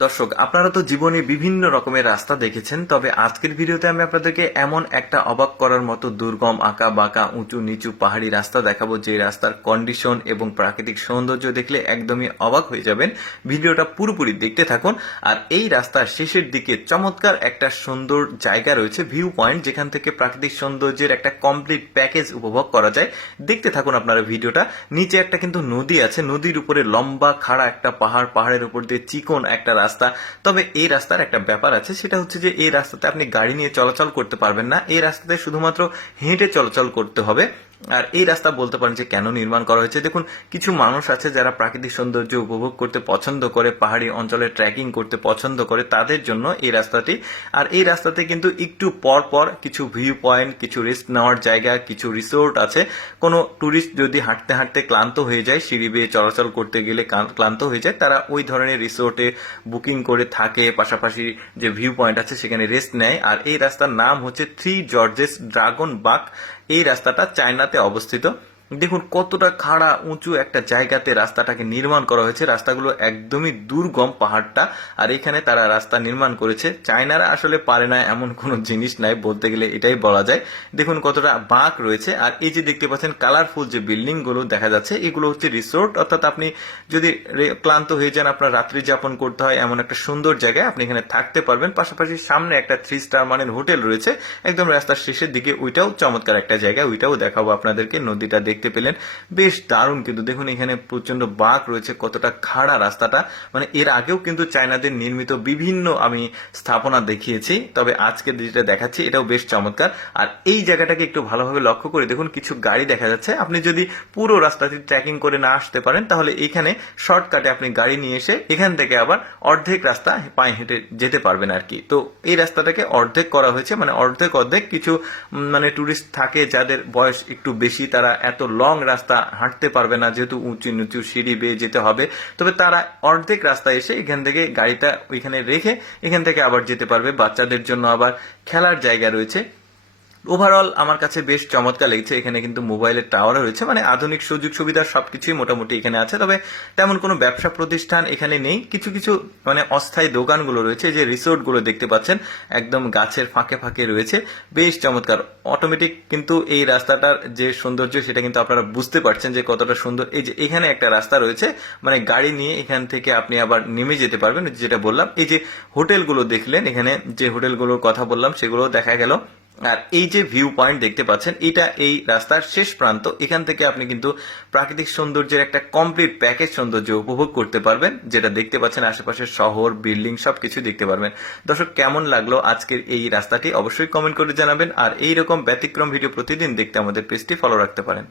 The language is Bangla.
দর্শক, আপনারা তো জীবনে বিভিন্ন রকমের রাস্তা দেখেছেন, তবে আজকের ভিডিওতে আমি আপনাদেরকে এমন একটা অবাক করার মতো দুর্গম, আঁকা বাঁকা, উঁচু নিচু পাহাড়ি রাস্তা দেখাবো, যে রাস্তার কন্ডিশন এবং প্রাকৃতিক সৌন্দর্য দেখলে একদমই অবাক হয়ে যাবেন। ভিডিওটা পুরোপুরি দেখতে থাকুন। আর এই রাস্তার শেষের দিকে চমৎকার একটা সুন্দর জায়গা রয়েছে, ভিউ পয়েন্ট, যেখান থেকে প্রাকৃতিক সৌন্দর্যের একটা কমপ্লিট প্যাকেজ উপভোগ করা যায়। দেখতে থাকুন আপনারা ভিডিওটা। নিচে একটা কিন্তু নদী আছে, নদীর উপরে লম্বা খাড়া একটা পাহাড়, পাহাড়ের উপর দিয়ে চিকন একটা রাস্তা। তবে এই রাস্তার একটা ব্যাপার আছে, সেটা হচ্ছে যে এই রাস্তাতে আপনি গাড়ি নিয়ে চলাচল করতে পারবেন না। এই রাস্তাতে শুধুমাত্র হেঁটে চলাচল করতে হবে। আর এই রাস্তা বলতে পারেন যে কেন নির্মাণ করা হয়েছে, দেখুন, কিছু মানুষ আছে যারা প্রাকৃতিক সৌন্দর্য উপভোগ করতে পছন্দ করে, পাহাড়ি অঞ্চলে ট্রেকিং করতে পছন্দ করে, তাদের জন্য এই রাস্তাটি। আর এই রাস্তাতে কিন্তু একটু পর পর কিছু ভিউ পয়েন্ট, কিছু রেস্ট নেওয়ার জায়গা, কিছু রিসোর্ট আছে। কোনো ট্যুরিস্ট যদি হাঁটতে হাঁটতে ক্লান্ত হয়ে যায়, সিঁড়ি বেয়ে চলাচল করতে গেলে ক্লান্ত হয়ে যায়, তারা ওই ধরনের রিসোর্টে বুকিং করে থাকে, পাশাপাশি যে ভিউ পয়েন্ট আছে সেখানে রেস্ট নেয়। আর এই রাস্তার নাম হচ্ছে থ্রি জর্জেস ড্রাগন বাক। এই রাস্তাটা চায়নাতে অবস্থিত। দেখুন কতটা খাড়া উঁচু একটা জায়গাতে রাস্তাটাকে নির্মাণ করা হয়েছে। রাস্তাগুলো একদমই দুর্গম পাহাড়টা, আর এখানে তারা রাস্তা নির্মাণ করেছে। চায়নারা আসলে পারে না এমন কোনো জিনিস নাই, বলতে গেলে এটাই বলা যায়। দেখুন কতটা বাঁক রয়েছে। আর এই যে দেখতে পাচ্ছেন কালারফুল যে বিল্ডিং গুলো দেখা যাচ্ছে, এগুলো হচ্ছে রিসোর্ট। অর্থাৎ আপনি যদি ক্লান্ত হয়ে যান, আপনার রাত্রি যাপন করতে হয়, এমন একটা সুন্দর জায়গায় আপনি এখানে থাকতে পারবেন। পাশাপাশি সামনে একটা 3 স্টার মানের হোটেল রয়েছে একদম রাস্তার শেষের দিকে, ওইটাও চমৎকার একটা জায়গা, ওইটাও দেখাবো আপনাদেরকে। নদীটা দেখতে পেলেন, বেশ দারুণ। কিন্তু দেখুন এখানে প্রচন্ড বাঁক রয়েছে, কতটা খাড়া রাস্তাটা। মানে এর আগেও কিন্তু চায়নাদের নির্মিত বিভিন্ন আমি স্থাপনা দেখিয়েছি, তবে আজকে যেটা দেখাচ্ছি এটাও বেশ চমৎকার। আর এই জায়গাটাকে একটু ভালোভাবে লক্ষ্য করে দেখুন, কিছু গাড়ি দেখা যাচ্ছে। আপনি যদি পুরো রাস্তাটি ট্রেকিং করে না আসতে পারেন, তাহলে এখানে শর্টকাটে আপনি গাড়ি নিয়ে এসে এখান থেকে আবার অর্ধেক রাস্তা পায়ে হেঁটে যেতে পারবেন আর কি। তো এই রাস্তাটাকে অর্ধেক করা হয়েছে, মানে অর্ধেক অর্ধেক। কিছু মানে টুরিস্ট থাকে যাদের বয়স একটু বেশি, তারা এত লং রাস্তা হাঁটতে পারবে না, যেহেতু উঁচু নিচু সিঁড়ি বেয়ে যেতে হবে। তবে তারা অর্ধেক রাস্তা এসে এখান থেকে গাড়িটা ওইখানে রেখে এখান থেকে আবার যেতে পারবে। বাচ্চাদের জন্য আবার খেলার জায়গা রয়েছে। ওভারঅল আমার কাছে বেশ চমৎকার লেগেছে। এখানে কিন্তু মোবাইলের টাওয়ারও রয়েছে, মানে আধুনিক সুযোগ সুবিধা সবকিছুই মোটামুটি এখানে আছে। তবে তেমন কোনো ব্যবসা প্রতিষ্ঠান এখানে নেই। কিছু কিছু মানে অস্থায়ী দোকানগুলো রয়েছে। যে রিসোর্ট গুলো দেখতে পাচ্ছেন একদম গাছের ফাঁকে ফাঁকে রয়েছে, বেশ চমৎকার। অটোমেটিক কিন্তু এই রাস্তাটার যে সৌন্দর্য সেটা কিন্তু আপনারা বুঝতে পারছেন যে কতটা সুন্দর। এই যে এখানে একটা রাস্তা রয়েছে, মানে গাড়ি নিয়ে এখান থেকে আপনি আবার নেমে যেতে পারবেন, যেটা বললাম। এই যে হোটেলগুলো দেখলেন, এখানে যে হোটেলগুলোর কথা বললাম সেগুলো দেখা গেল। আর এই যে ভিউ পয়েন্ট দেখতে পাচ্ছেন, এটা এই রাস্তার শেষ প্রান্ত। এখান থেকে আপনি কিন্তু প্রাকৃতিক সৌন্দর্যের একটা কমপ্লিট প্যাকেজ সৌন্দর্য উপভোগ করতে পারবেন, যেটা দেখতে পাচ্ছেন আশেপাশের শহর, বিল্ডিং সবকিছু দেখতে পারবেন। দর্শক, কেমন লাগলো আজকের এই রাস্তাটি অবশ্যই কমেন্ট করে জানাবেন। আর এইরকম ব্যতিক্রম ভিডিও প্রতিদিন দেখতে আমাদের পেজটি ফলো রাখতে পারেন।